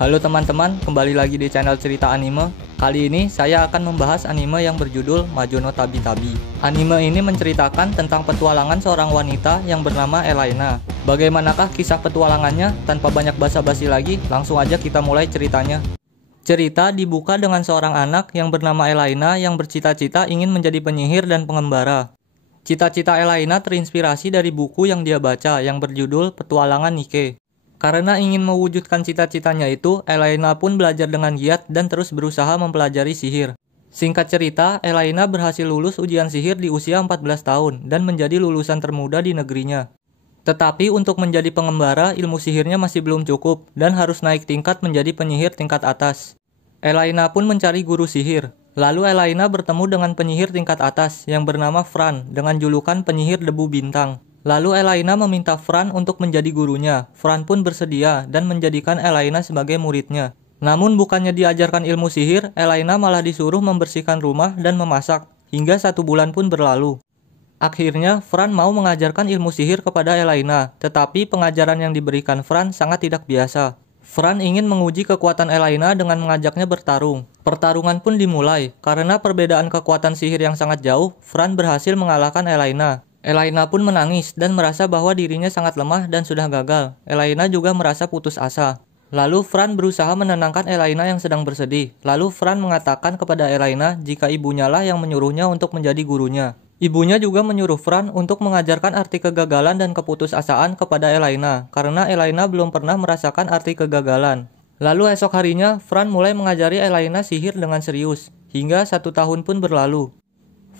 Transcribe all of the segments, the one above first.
Halo teman-teman, kembali lagi di channel cerita anime. Kali ini saya akan membahas anime yang berjudul Majo no Tabi-Tabi. Anime ini menceritakan tentang petualangan seorang wanita yang bernama Elaina. Bagaimanakah kisah petualangannya? Tanpa banyak basa-basi lagi, langsung aja kita mulai ceritanya. Cerita dibuka dengan seorang anak yang bernama Elaina yang bercita-cita ingin menjadi penyihir dan pengembara. Cita-cita Elaina terinspirasi dari buku yang dia baca yang berjudul Petualangan Nike. Karena ingin mewujudkan cita-citanya itu, Elaina pun belajar dengan giat dan terus berusaha mempelajari sihir. Singkat cerita, Elaina berhasil lulus ujian sihir di usia 14 tahun dan menjadi lulusan termuda di negerinya. Tetapi untuk menjadi pengembara, ilmu sihirnya masih belum cukup dan harus naik tingkat menjadi penyihir tingkat atas. Elaina pun mencari guru sihir. Lalu Elaina bertemu dengan penyihir tingkat atas yang bernama Fran dengan julukan penyihir debu bintang. Lalu Elaina meminta Fran untuk menjadi gurunya. Fran pun bersedia dan menjadikan Elaina sebagai muridnya. Namun bukannya diajarkan ilmu sihir, Elaina malah disuruh membersihkan rumah dan memasak. Hingga 1 bulan pun berlalu. Akhirnya Fran mau mengajarkan ilmu sihir kepada Elaina, tetapi pengajaran yang diberikan Fran sangat tidak biasa. Fran ingin menguji kekuatan Elaina dengan mengajaknya bertarung. Pertarungan pun dimulai. Karena perbedaan kekuatan sihir yang sangat jauh, Fran berhasil mengalahkan Elaina. Elaina pun menangis dan merasa bahwa dirinya sangat lemah dan sudah gagal. Elaina juga merasa putus asa. Lalu Fran berusaha menenangkan Elaina yang sedang bersedih. Lalu Fran mengatakan kepada Elaina jika ibunya lah yang menyuruhnya untuk menjadi gurunya. Ibunya juga menyuruh Fran untuk mengajarkan arti kegagalan dan keputusasaan kepada Elaina, karena Elaina belum pernah merasakan arti kegagalan. Lalu esok harinya, Fran mulai mengajari Elaina sihir dengan serius, hingga 1 tahun pun berlalu.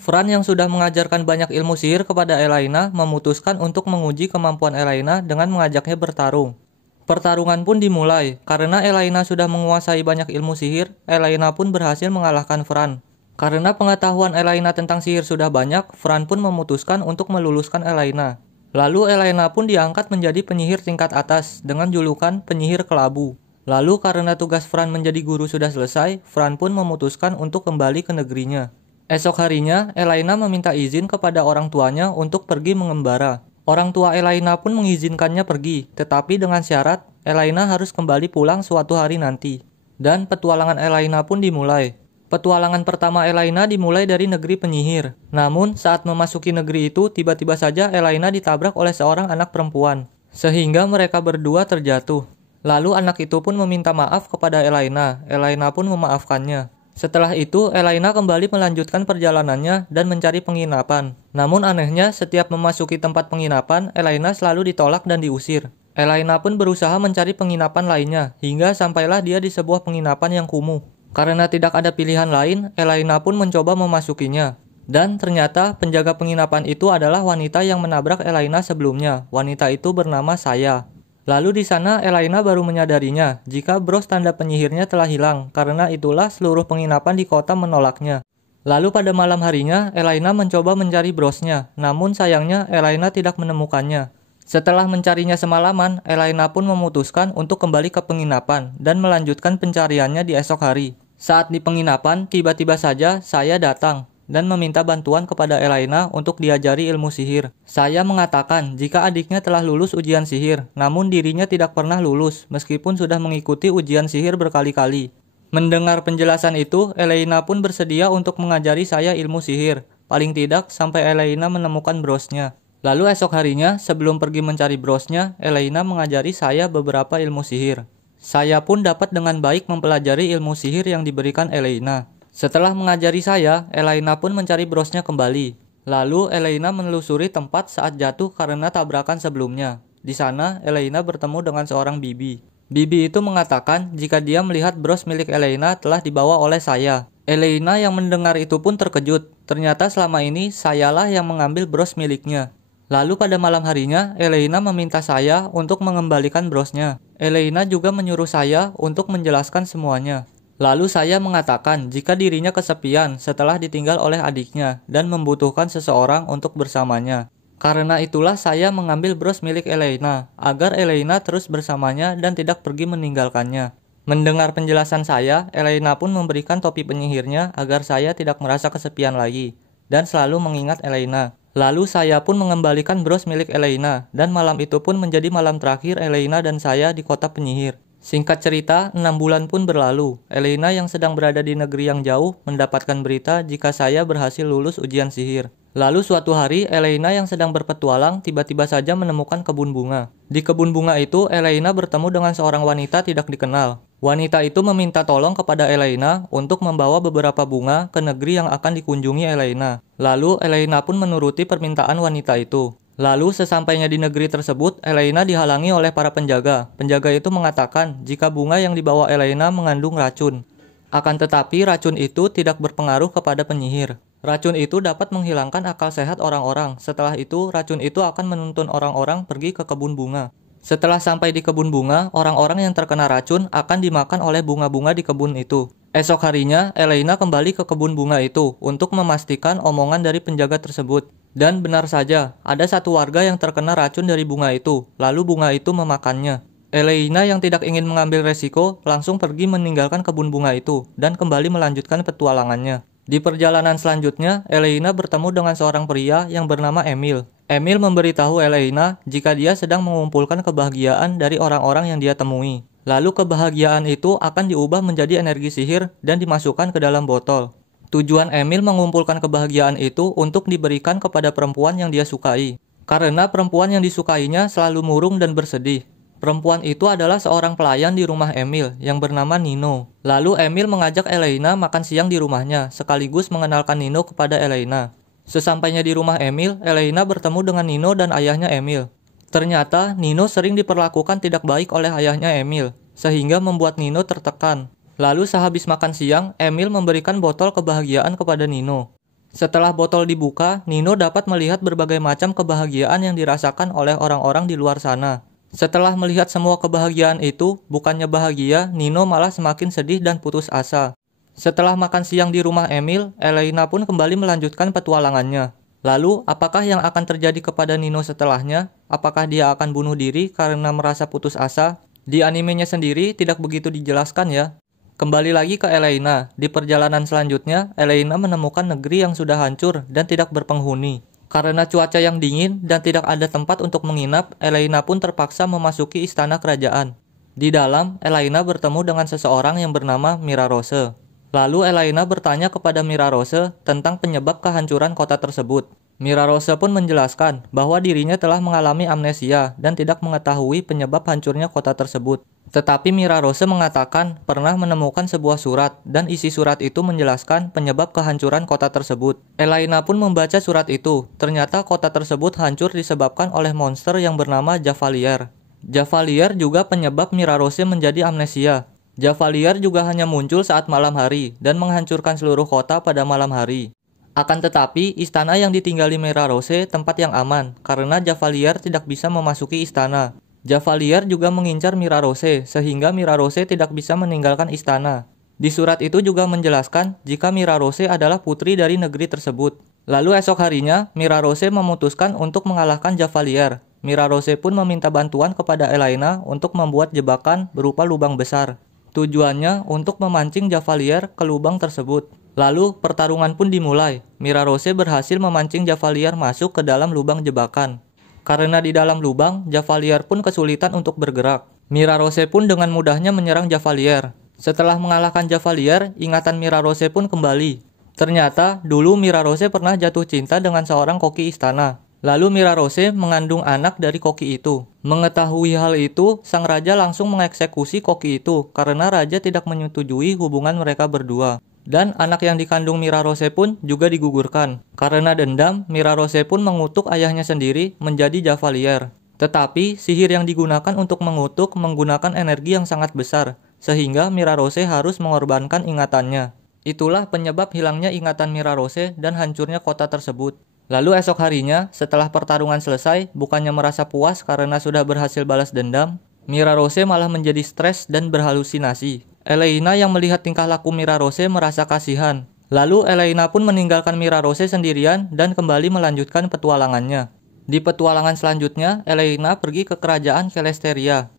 Fran yang sudah mengajarkan banyak ilmu sihir kepada Elaina memutuskan untuk menguji kemampuan Elaina dengan mengajaknya bertarung. Pertarungan pun dimulai. Karena Elaina sudah menguasai banyak ilmu sihir, Elaina pun berhasil mengalahkan Fran. Karena pengetahuan Elaina tentang sihir sudah banyak, Fran pun memutuskan untuk meluluskan Elaina. Lalu Elaina pun diangkat menjadi penyihir tingkat atas dengan julukan penyihir kelabu. Lalu karena tugas Fran menjadi guru sudah selesai, Fran pun memutuskan untuk kembali ke negerinya. Esok harinya, Elaina meminta izin kepada orang tuanya untuk pergi mengembara. Orang tua Elaina pun mengizinkannya pergi, tetapi dengan syarat, Elaina harus kembali pulang suatu hari nanti. Dan petualangan Elaina pun dimulai. Petualangan pertama Elaina dimulai dari negeri penyihir. Namun, saat memasuki negeri itu, tiba-tiba saja Elaina ditabrak oleh seorang anak perempuan. Sehingga mereka berdua terjatuh. Lalu anak itu pun meminta maaf kepada Elaina. Elaina pun memaafkannya. Setelah itu, Elaina kembali melanjutkan perjalanannya dan mencari penginapan. Namun anehnya, setiap memasuki tempat penginapan, Elaina selalu ditolak dan diusir. Elaina pun berusaha mencari penginapan lainnya, hingga sampailah dia di sebuah penginapan yang kumuh. Karena tidak ada pilihan lain, Elaina pun mencoba memasukinya. Dan ternyata penjaga penginapan itu adalah wanita yang menabrak Elaina sebelumnya. Wanita itu bernama Saya. Lalu di sana Elaina baru menyadarinya jika bros tanda penyihirnya telah hilang, karena itulah seluruh penginapan di kota menolaknya. Lalu pada malam harinya Elaina mencoba mencari brosnya, namun sayangnya Elaina tidak menemukannya. Setelah mencarinya semalaman, Elaina pun memutuskan untuk kembali ke penginapan dan melanjutkan pencariannya di esok hari. Saat di penginapan, tiba-tiba saja Saya datang dan meminta bantuan kepada Elaina untuk diajari ilmu sihir. Saya mengatakan jika adiknya telah lulus ujian sihir, namun dirinya tidak pernah lulus meskipun sudah mengikuti ujian sihir berkali-kali. Mendengar penjelasan itu, Elaina pun bersedia untuk mengajari saya ilmu sihir, paling tidak sampai Elaina menemukan brosnya. Lalu esok harinya, sebelum pergi mencari brosnya, Elaina mengajari saya beberapa ilmu sihir. Saya pun dapat dengan baik mempelajari ilmu sihir yang diberikan Elaina. Setelah mengajari saya, Elaina pun mencari brosnya kembali. Lalu Elaina menelusuri tempat saat jatuh karena tabrakan sebelumnya. Di sana, Elaina bertemu dengan seorang bibi. Bibi itu mengatakan jika dia melihat bros milik Elaina telah dibawa oleh saya. Elaina yang mendengar itu pun terkejut. Ternyata selama ini sayalah yang mengambil bros miliknya. Lalu pada malam harinya, Elaina meminta saya untuk mengembalikan brosnya. Elaina juga menyuruh saya untuk menjelaskan semuanya. Lalu saya mengatakan jika dirinya kesepian setelah ditinggal oleh adiknya dan membutuhkan seseorang untuk bersamanya. Karena itulah saya mengambil bros milik Elaina, agar Elaina terus bersamanya dan tidak pergi meninggalkannya. Mendengar penjelasan saya, Elaina pun memberikan topi penyihirnya agar saya tidak merasa kesepian lagi, dan selalu mengingat Elaina. Lalu saya pun mengembalikan bros milik Elaina, dan malam itu pun menjadi malam terakhir Elaina dan saya di kota penyihir. Singkat cerita, 6 bulan pun berlalu. Elena yang sedang berada di negeri yang jauh mendapatkan berita jika saya berhasil lulus ujian sihir. Lalu suatu hari, Elena yang sedang berpetualang tiba-tiba saja menemukan kebun bunga. Di kebun bunga itu, Elena bertemu dengan seorang wanita tidak dikenal. Wanita itu meminta tolong kepada Elena untuk membawa beberapa bunga ke negeri yang akan dikunjungi Elena. Lalu, Elena pun menuruti permintaan wanita itu. Lalu sesampainya di negeri tersebut, Elena dihalangi oleh para penjaga. Penjaga itu mengatakan jika bunga yang dibawa Elena mengandung racun. Akan tetapi racun itu tidak berpengaruh kepada penyihir. Racun itu dapat menghilangkan akal sehat orang-orang. Setelah itu, racun itu akan menuntun orang-orang pergi ke kebun bunga. Setelah sampai di kebun bunga, orang-orang yang terkena racun akan dimakan oleh bunga-bunga di kebun itu. Esok harinya, Elena kembali ke kebun bunga itu untuk memastikan omongan dari penjaga tersebut. Dan benar saja, ada satu warga yang terkena racun dari bunga itu, lalu bunga itu memakannya. Elena yang tidak ingin mengambil resiko, langsung pergi meninggalkan kebun bunga itu, dan kembali melanjutkan petualangannya. Di perjalanan selanjutnya, Elena bertemu dengan seorang pria yang bernama Emil. Emil memberitahu Elena jika dia sedang mengumpulkan kebahagiaan dari orang-orang yang dia temui. Lalu kebahagiaan itu akan diubah menjadi energi sihir dan dimasukkan ke dalam botol. Tujuan Emil mengumpulkan kebahagiaan itu untuk diberikan kepada perempuan yang dia sukai. Karena perempuan yang disukainya selalu murung dan bersedih. Perempuan itu adalah seorang pelayan di rumah Emil yang bernama Nino. Lalu Emil mengajak Elena makan siang di rumahnya, sekaligus mengenalkan Nino kepada Elena. Sesampainya di rumah Emil, Elena bertemu dengan Nino dan ayahnya Emil. Ternyata Nino sering diperlakukan tidak baik oleh ayahnya Emil, sehingga membuat Nino tertekan. Lalu sehabis makan siang, Emil memberikan botol kebahagiaan kepada Nino. Setelah botol dibuka, Nino dapat melihat berbagai macam kebahagiaan yang dirasakan oleh orang-orang di luar sana. Setelah melihat semua kebahagiaan itu, bukannya bahagia, Nino malah semakin sedih dan putus asa. Setelah makan siang di rumah Emil, Elena pun kembali melanjutkan petualangannya. Lalu, apakah yang akan terjadi kepada Nino setelahnya? Apakah dia akan bunuh diri karena merasa putus asa? Di animenya sendiri tidak begitu dijelaskan ya. Kembali lagi ke Elena. Di perjalanan selanjutnya, Elena menemukan negeri yang sudah hancur dan tidak berpenghuni. Karena cuaca yang dingin dan tidak ada tempat untuk menginap, Elena pun terpaksa memasuki istana kerajaan. Di dalam, Elena bertemu dengan seseorang yang bernama Mirarose. Lalu Elena bertanya kepada Mirarose tentang penyebab kehancuran kota tersebut. Mirarose pun menjelaskan bahwa dirinya telah mengalami amnesia dan tidak mengetahui penyebab hancurnya kota tersebut. Tetapi Mirarose mengatakan pernah menemukan sebuah surat dan isi surat itu menjelaskan penyebab kehancuran kota tersebut. Elena pun membaca surat itu. Ternyata kota tersebut hancur disebabkan oleh monster yang bernama Javalier. Javalier juga penyebab Mirarose menjadi amnesia. Javalier juga hanya muncul saat malam hari dan menghancurkan seluruh kota pada malam hari. Akan tetapi, istana yang ditinggali Mirarose tempat yang aman karena Javalier tidak bisa memasuki istana. Javalier juga mengincar Mirarose sehingga Mirarose tidak bisa meninggalkan istana. Di surat itu juga menjelaskan jika Mirarose adalah putri dari negeri tersebut. Lalu esok harinya, Mirarose memutuskan untuk mengalahkan Javalier. Mirarose pun meminta bantuan kepada Elena untuk membuat jebakan berupa lubang besar. Tujuannya untuk memancing Javalier ke lubang tersebut. Lalu pertarungan pun dimulai. Mirarose berhasil memancing Javalier masuk ke dalam lubang jebakan. Karena di dalam lubang, Javalier pun kesulitan untuk bergerak. Mirarose pun dengan mudahnya menyerang Javalier. Setelah mengalahkan Javalier, ingatan Mirarose pun kembali. Ternyata dulu Mirarose pernah jatuh cinta dengan seorang koki istana. Lalu Mirarose mengandung anak dari koki itu. Mengetahui hal itu, sang raja langsung mengeksekusi koki itu karena raja tidak menyetujui hubungan mereka berdua. Dan anak yang dikandung Mirarose pun juga digugurkan. Karena dendam, Mirarose pun mengutuk ayahnya sendiri menjadi Javalier. Tetapi sihir yang digunakan untuk mengutuk menggunakan energi yang sangat besar, sehingga Mirarose harus mengorbankan ingatannya. Itulah penyebab hilangnya ingatan Mirarose dan hancurnya kota tersebut. Lalu esok harinya, setelah pertarungan selesai, bukannya merasa puas karena sudah berhasil balas dendam, Mirarose malah menjadi stres dan berhalusinasi. Elena yang melihat tingkah laku Mirarose merasa kasihan. Lalu Elena pun meninggalkan Mirarose sendirian dan kembali melanjutkan petualangannya. Di petualangan selanjutnya, Elena pergi ke kerajaan Celesteria.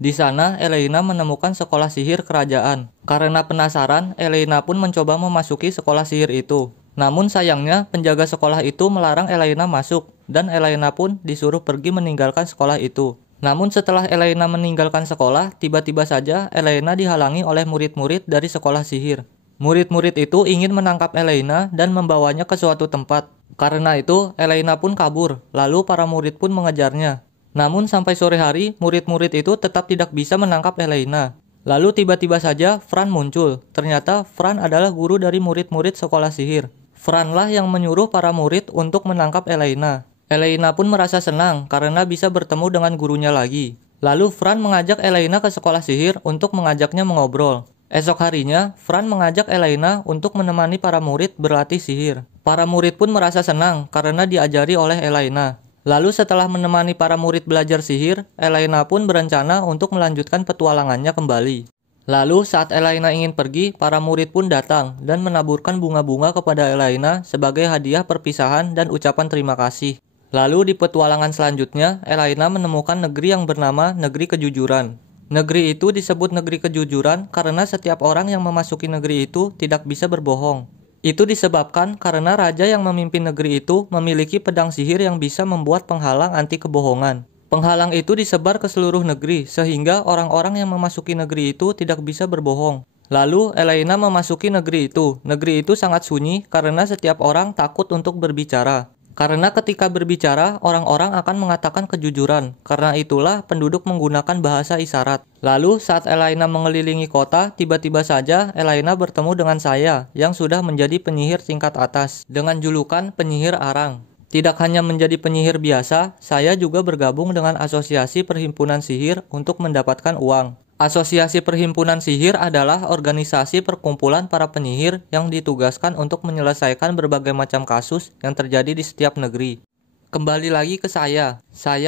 Di sana, Elena menemukan sekolah sihir kerajaan. Karena penasaran, Elena pun mencoba memasuki sekolah sihir itu. Namun sayangnya, penjaga sekolah itu melarang Elena masuk, dan Elena pun disuruh pergi meninggalkan sekolah itu. Namun setelah Elena meninggalkan sekolah, tiba-tiba saja Elena dihalangi oleh murid-murid dari sekolah sihir. Murid-murid itu ingin menangkap Elena dan membawanya ke suatu tempat. Karena itu, Elena pun kabur, lalu para murid pun mengejarnya. Namun sampai sore hari, murid-murid itu tetap tidak bisa menangkap Elena. Lalu tiba-tiba saja Fran muncul. Ternyata Fran adalah guru dari murid-murid sekolah sihir. Fran lah yang menyuruh para murid untuk menangkap Elena. Elena pun merasa senang karena bisa bertemu dengan gurunya lagi. Lalu Fran mengajak Elena ke sekolah sihir untuk mengajaknya mengobrol. Esok harinya, Fran mengajak Elena untuk menemani para murid berlatih sihir. Para murid pun merasa senang karena diajari oleh Elena. Lalu setelah menemani para murid belajar sihir, Elena pun berencana untuk melanjutkan petualangannya kembali. Lalu saat Elena ingin pergi, para murid pun datang dan menaburkan bunga-bunga kepada Elena sebagai hadiah perpisahan dan ucapan terima kasih. Lalu di petualangan selanjutnya, Elena menemukan negeri yang bernama Negeri Kejujuran. Negeri itu disebut Negeri Kejujuran karena setiap orang yang memasuki negeri itu tidak bisa berbohong. Itu disebabkan karena raja yang memimpin negeri itu memiliki pedang sihir yang bisa membuat penghalang anti kebohongan. Penghalang itu disebar ke seluruh negeri sehingga orang-orang yang memasuki negeri itu tidak bisa berbohong. Lalu Elena memasuki negeri itu. Negeri itu sangat sunyi karena setiap orang takut untuk berbicara. Karena ketika berbicara, orang-orang akan mengatakan kejujuran. Karena itulah penduduk menggunakan bahasa isyarat. Lalu saat Elena mengelilingi kota, tiba-tiba saja Elena bertemu dengan saya yang sudah menjadi penyihir tingkat atas dengan julukan penyihir arang. Tidak hanya menjadi penyihir biasa, saya juga bergabung dengan asosiasi perhimpunan sihir untuk mendapatkan uang. Asosiasi Perhimpunan Sihir adalah organisasi perkumpulan para penyihir yang ditugaskan untuk menyelesaikan berbagai macam kasus yang terjadi di setiap negeri. Kembali lagi ke saya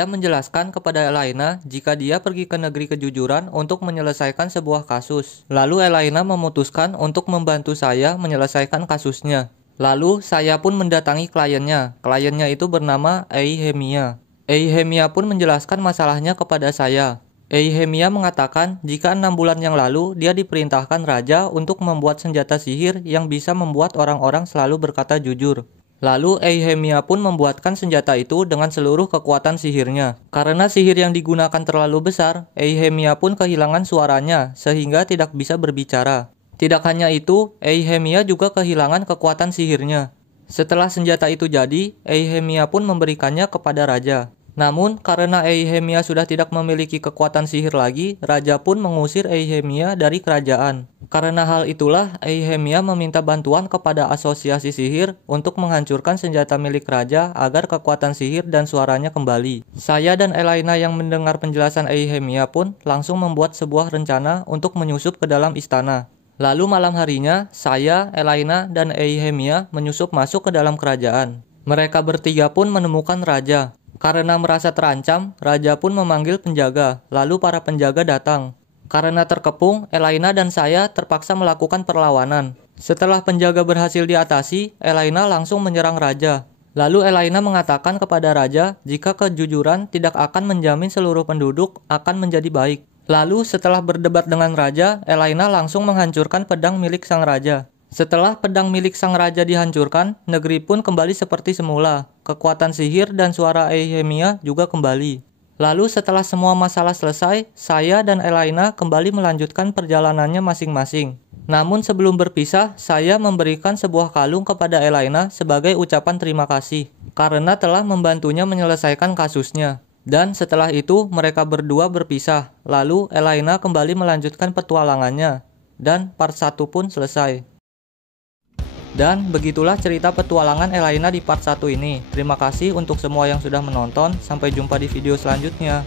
menjelaskan kepada Elena jika dia pergi ke negeri kejujuran untuk menyelesaikan sebuah kasus. Lalu Elena memutuskan untuk membantu saya menyelesaikan kasusnya. Lalu saya pun mendatangi kliennya. Kliennya itu bernama Eihemia. Eihemia pun menjelaskan masalahnya kepada saya. Eihemia mengatakan jika 6 bulan yang lalu dia diperintahkan raja untuk membuat senjata sihir yang bisa membuat orang-orang selalu berkata jujur. Lalu Eihemia pun membuatkan senjata itu dengan seluruh kekuatan sihirnya. Karena sihir yang digunakan terlalu besar, Eihemia pun kehilangan suaranya sehingga tidak bisa berbicara. Tidak hanya itu, Eihemia juga kehilangan kekuatan sihirnya. Setelah senjata itu jadi, Eihemia pun memberikannya kepada raja. Namun, karena Eihemia sudah tidak memiliki kekuatan sihir lagi, raja pun mengusir Eihemia dari kerajaan. Karena hal itulah, Eihemia meminta bantuan kepada asosiasi sihir untuk menghancurkan senjata milik raja agar kekuatan sihir dan suaranya kembali. Saya dan Elena yang mendengar penjelasan Eihemia pun langsung membuat sebuah rencana untuk menyusup ke dalam istana. Lalu malam harinya, saya, Elena, dan Eihemia menyusup masuk ke dalam kerajaan. Mereka bertiga pun menemukan raja. Karena merasa terancam, raja pun memanggil penjaga, lalu para penjaga datang. Karena terkepung, Elena dan saya terpaksa melakukan perlawanan. Setelah penjaga berhasil diatasi, Elena langsung menyerang raja. Lalu Elena mengatakan kepada raja jika kejujuran tidak akan menjamin seluruh penduduk akan menjadi baik. Lalu setelah berdebat dengan raja, Elena langsung menghancurkan pedang milik sang raja. Setelah pedang milik sang raja dihancurkan, negeri pun kembali seperti semula. Kekuatan sihir dan suara Eihemia juga kembali. Lalu setelah semua masalah selesai, saya dan Elena kembali melanjutkan perjalanannya masing-masing. Namun sebelum berpisah, saya memberikan sebuah kalung kepada Elena sebagai ucapan terima kasih. Karena telah membantunya menyelesaikan kasusnya. Dan setelah itu mereka berdua berpisah. Lalu Elena kembali melanjutkan petualangannya. Dan part 1 pun selesai. Dan begitulah cerita petualangan Elena di part 1 ini. Terima kasih untuk semua yang sudah menonton. Sampai jumpa di video selanjutnya.